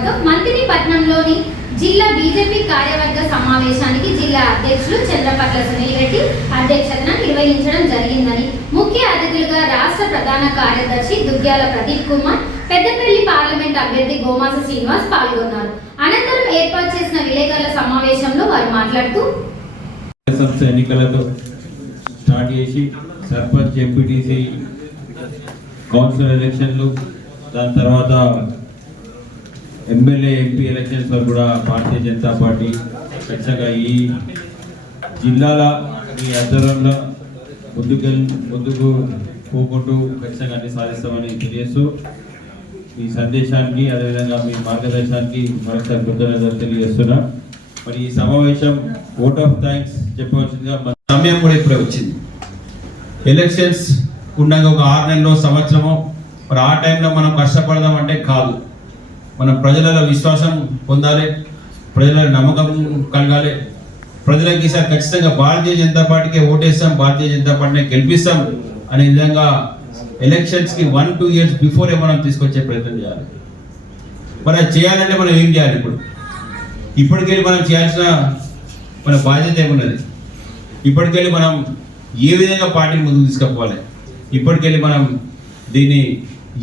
నియోజకవర్గం మంతినిపట్నంలోని జిల్లా బీజేపీ కార్యవర్గ సమావేశానికి జిల్లా అధ్యక్షులు చంద్రపట్ల సునీల్ రెడ్డి అధ్యక్షతన నిర్వహించడం జరిగిందని ముఖ్య అతిథులుగా రాష్ట్ర ప్రధాన కార్యదర్శి దుగ్గ్యాల ప్రదీప్ కుమార్, పెద్దపల్లి పార్లమెంట్ అభ్యర్థి గోమాస శ్రీనివాస్ పాల్గొన్నారు. అనంతరం ఏర్పాటు చేసిన విలేకరుల సమావేశంలో వారు మాట్లాడుతూ ఎన్నికలతో స్టార్ట్ చేసి సర్పంచ్, ఎంపీటీసీ, కౌన్సిలర్ ఎలక్షన్లు, దాని తర్వాత ఎమ్మెల్యే, ఎంపీ ఎలక్షన్స్ వరకు కూడా భారతీయ జనతా పార్టీ ఖచ్చితంగా ఈ జిల్లాల ఈ ఆధ్వర్యంలో ముందుకు పోకుంటూ ఖచ్చితంగా అన్ని సాధిస్తామని తెలియజేస్తూ ఈ సందేశానికి అదేవిధంగా మీ మార్గదర్శనానికి మరొకసారి కృతజ్ఞతలు తెలియజేస్తున్నా. మరి ఈ సమావేశం ఓట్ ఆఫ్ థ్యాంక్స్ చెప్పవలసిందిగా సమయం కూడా ఇప్పుడే వచ్చింది. ఎలక్షన్స్ ఉండగా ఒక 6 నెలలో సంవత్సరమో మరి ఆ టైంలో మనం కష్టపడదామంటే కాదు. మనం ప్రజలలో విశ్వాసం పొందాలి, ప్రజల నమ్మకం కలగాలి. ప్రజలకు ఈసారి ఖచ్చితంగా భారతీయ జనతా పార్టీకి ఓటేస్తాం, భారతీయ జనతా పార్టీని గెలిపిస్తాం అనే విధంగా ఎలక్షన్స్కి 1-2 ఇయర్స్ బిఫోరే మనం తీసుకొచ్చే ప్రయత్నం చేయాలి. మరి అది చేయాలంటే మనం ఏం చేయాలి? ఇప్పటికెళ్ళి మనం చేయాల్సిన మన బాధ్యత ఏమున్నది? ఇప్పటికెళ్ళి మనం ఏ విధంగా పార్టీని ముందుకు తీసుకుపోవాలి, ఇప్పటికెళ్ళి మనం దీన్ని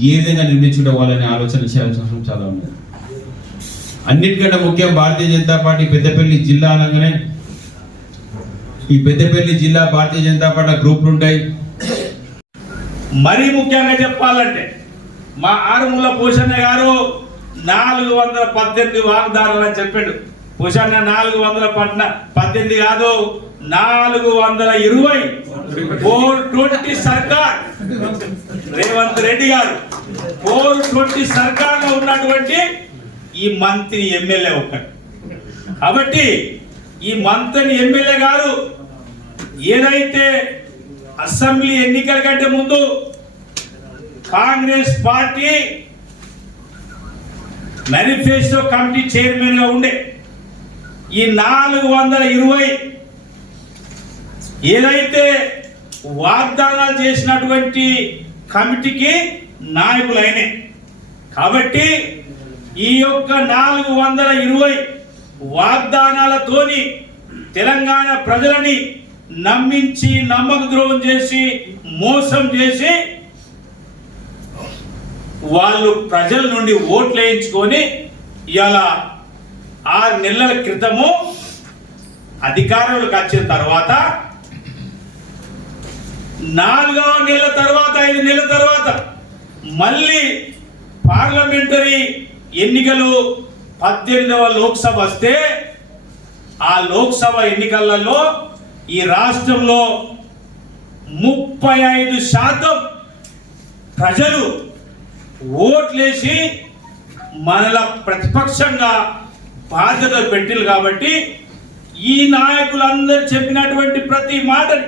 ఏ విధంగా నిర్మించుకోవాలనే ఆలోచన చేయాల్సిన అవసరం చాలా ఉంది. అన్నిటికంటే ముఖ్యం భారతీయ జనతా పార్టీ పెద్దపల్లి జిల్లా అనగానే ఈ పెద్దపల్లి జిల్లా భారతీయ జనతా పార్టీ గ్రూపులు ఉంటాయి. మరీ ముఖ్యంగా చెప్పాలంటే మా ఆరుమూల పోషన్న గారు 418 వాగ్దానాలు అని చెప్పాడు. పోషన్న 418 కాదు, 420 420 సర్కార్ రేవంత్ రెడ్డి గారు 420 సర్కార్ లో ఉన్నటువంటి ఈ మంత్రి ఎమ్మెల్యే ఒక్కటి. కాబట్టి ఈ మంత్రి ఎమ్మెల్యే గారు ఏదైతే అసెంబ్లీ ఎన్నికల కంటే ముందు Congress party manifesto committee chairman గా ఉండే ఈ 420 ఏదైతే వాగ్దానాలు చేసినటువంటి కమిటీకి నాయకులైన. కాబట్టి ఈ యొక్క 420 వాగ్దానాలతోని తెలంగాణ ప్రజలని నమ్మించి నమ్మక ద్రోహం చేసి మోసం చేసి వాళ్ళు ప్రజల నుండి ఓట్లు వేయించుకొని ఇలా 6 నెలల క్రితము అధికారంలోకి వచ్చిన తర్వాత 4వ నెల తర్వాత 5 నెలల తర్వాత మళ్ళీ పార్లమెంటరీ ఎన్నికలు 18వ లోక్సభ వస్తే ఆ లోక్సభ ఎన్నికలలో ఈ రాష్ట్రంలో 35% ప్రజలు ఓట్లేసి మనల ప్రతిపక్షంగా బాధ్యతలు పెట్టిరు. కాబట్టి ఈ నాయకులందరూ చెప్పినటువంటి ప్రతి మాటని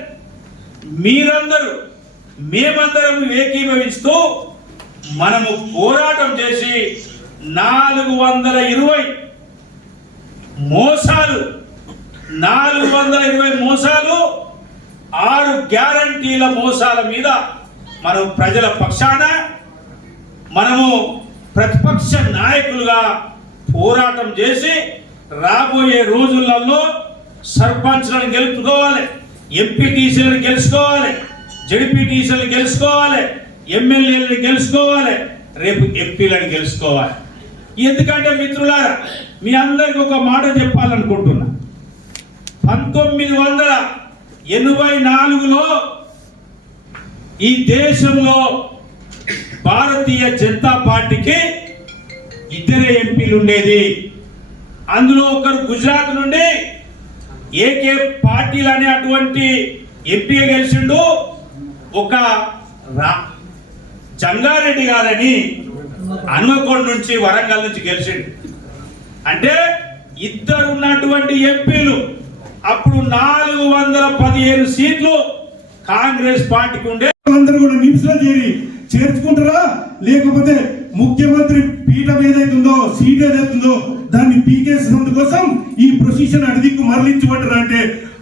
మీరందరూ మేమందరం ఏకీభవిస్తూ మనము పోరాటం చేసి 420 మోసాలు 6 గ్యారంటీల మోసాల మీద మనం ప్రజల పక్షాన మనము ప్రతిపక్ష నాయకులుగా పోరాటం చేసి రాబోయే రోజులలో సర్పంచ్లను గెలుచుకోవాలి, ఎంపీటీసీలను గెలుచుకోవాలి, జడ్పీటీసీలను గెలుచుకోవాలి, ఎమ్మెల్యేలను గెలుచుకోవాలి, రేపు ఎంపీలను గెలుచుకోవాలి. ఎందుకంటే మిత్రులారా, మీ అందరికి ఒక మాట చెప్పాలనుకుంటున్నా. 1984లో ఈ దేశంలో భారతీయ జనతా పార్టీకి 2 ఎంపీలు ఉండేది. అందులో ఒకరు గుజరాత్ నుండి ఏకే పాటిల్ అనే అటువంటి ఎంపీ గెలిచిండు. ఒక జంగారెడ్డి గారని హనుమకొండ నుంచి, వరంగల్ నుంచి గెలిచిండు. అంటే 2 ఉన్నటువంటి ఎంపీలు అప్పుడు 415 సీట్లు కాంగ్రెస్ పార్టీకి ఉండే. అందరూ కూడా నిమిషంలో చేర్చుకుంటారా, లేకపోతే ముఖ్యమంత్రి పీఠం ఏదైతుందో, సీట్ ఏదైతుందో దాన్ని పీకేసినందుకోసం ఈ ప్రొసిషన్ అడిదిక్కు మరలించబడ్డారు అంటే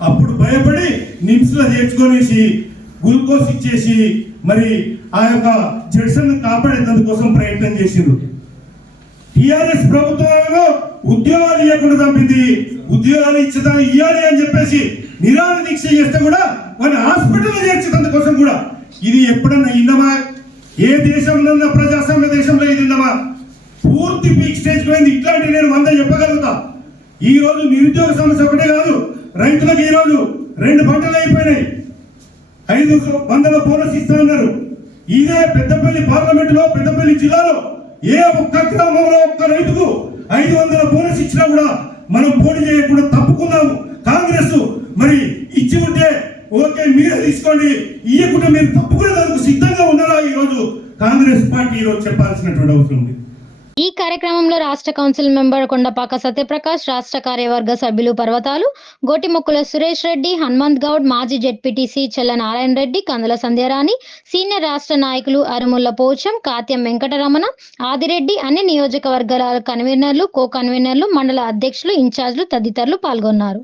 అప్పుడు భయపడి నిమిషంలో చేర్చుకొనేసి గ్లూకోజ్ ఇచ్చేసి మరి ఆ యొక్క జడ్సన్ కాపాడేందుకోసం ప్రయత్నం చేసిండ్రు. టిఆర్ఎస్ ప్రభుత్వంలో ఉద్యోగాలు ఇవ్వకుండా చంపింది. ఉద్యోగాలు ఇవ్వాలి అని చెప్పేసి నిరాహార దీక్ష చేస్తే కూడా వాళ్ళ హాస్పిటల్లో చేర్చేందు కోసం కూడా ఇది ఎప్పుడన్నా ఇన్నమా? ఏ దేశంలో ఉన్న ప్రజాస్వామ్య దేశంలో ఇది ఉన్నమా? పూర్తి పీక్ స్టేజ్ పోయింది. ఇట్లాంటి నేను 100 చెప్పగలుగుతా. ఈ రోజు నిరుద్యోగ సమస్య ఒకటే కాదు, రైతులకు ఈ రోజు 2 పంటలు అయిపోయినాయి. 500 బోనస్ ఇస్తా ఉన్నారు. ఇదే పెద్దపల్లి పార్లమెంట్ లో, పెద్దపల్లి జిల్లాలో ఏ ఒక్క గ్రామంలో ఒక్క రైతుకు 500 బోనస్ ఇచ్చినా కూడా మనం పోటీ చేయకుండా తప్పుకున్నాము. కాంగ్రెస్ మరి ఇచ్చి ఉంటే ఓకే మీరే తీసుకోండి, ఇయ్యకుండా మీరు తప్పుకునేందుకు సిద్ధంగా ఉన్నారా? ఈ రోజు కాంగ్రెస్ పార్టీ ఈ రోజు చెప్పాల్సినటువంటి అవసరం ఉంది. ఈ కార్యక్రమంలో రాష్ట్ర కౌన్సిల్ మెంబర్ కొండపాక సత్యప్రకాష్, రాష్ట్ర కార్యవర్గ సభ్యులు పర్వతాలు, గోటిముక్కుల సురేష్ రెడ్డి, హనుమంత్ గౌడ్, మాజీ జెడ్పీటీసీ చెల్ల నారాయణ రెడ్డి, కందుల సంధ్యారాణి, సీనియర్ రాష్ట్ర నాయకులు అరుముల్ల పోచం, కాత్యం వెంకటరమణ, ఆదిరెడ్డి, అన్ని నియోజకవర్గాల కన్వీనర్లు, కో కన్వీనర్లు, మండల అధ్యక్షులు, ఇన్ఛార్జ్లు తదితరులు పాల్గొన్నారు.